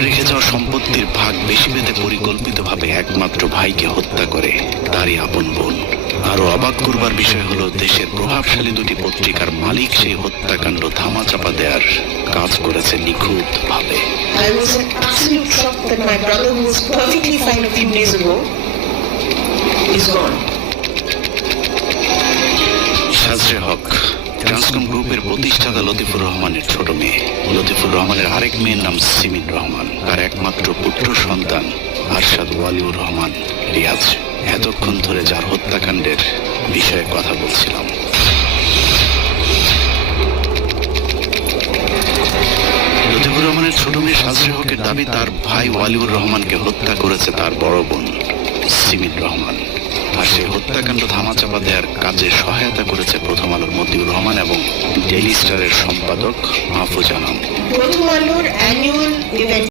রেখে যাওয়া সম্পত্তির ভাগ বেশি পেতে পরিকল্পিতভাবে একমাত্র ভাইকে হত্যা করে তারই আপন বোন। আরো অবাক করবার বিষয় হলো, দেশের প্রভাবশালী দুটি পত্রিকার মালিক সেই হত্যাকাণ্ড ধামাচাপা দেওয়ার কাজ করেছে নিখুঁত ভাবে। I was in absolute shock that my brother, who was perfectly fine a few days ago, is gone. সাজরে হক ট্রান্সকম গ্রুপের প্রতিষ্ঠাতা লতিফুর রহমানের ছোট মেয়ে। লতিফুর রহমানের আরেক মেয়ের নাম সিমিন রহমান, আর একমাত্র পুত্র সন্তান আরশাদ ওয়ালিউর রহমান রিয়াজ। এতক্ষণ ধরে যার হত্যাকাণ্ডের বিষয়ে কথা বলছিলাম। লতিফুর রহমানের ছোট মেয়ে সাজরে হকের দাবি, তার ভাই ওয়ালিউর রহমানকে হত্যা করেছে তার বড় বোন সিমিন রহমান, আর সেই হত্যাকাণ্ড ধামাচাপা দেওয়ার কাজে সহায়তা করেছে প্রথম আলোর মতিউর রহমান এবং ডেইলি স্টারের সম্পাদক মাহফুজ আনাম। প্রথম আলোর অ্যানুয়াল ইভেন্ট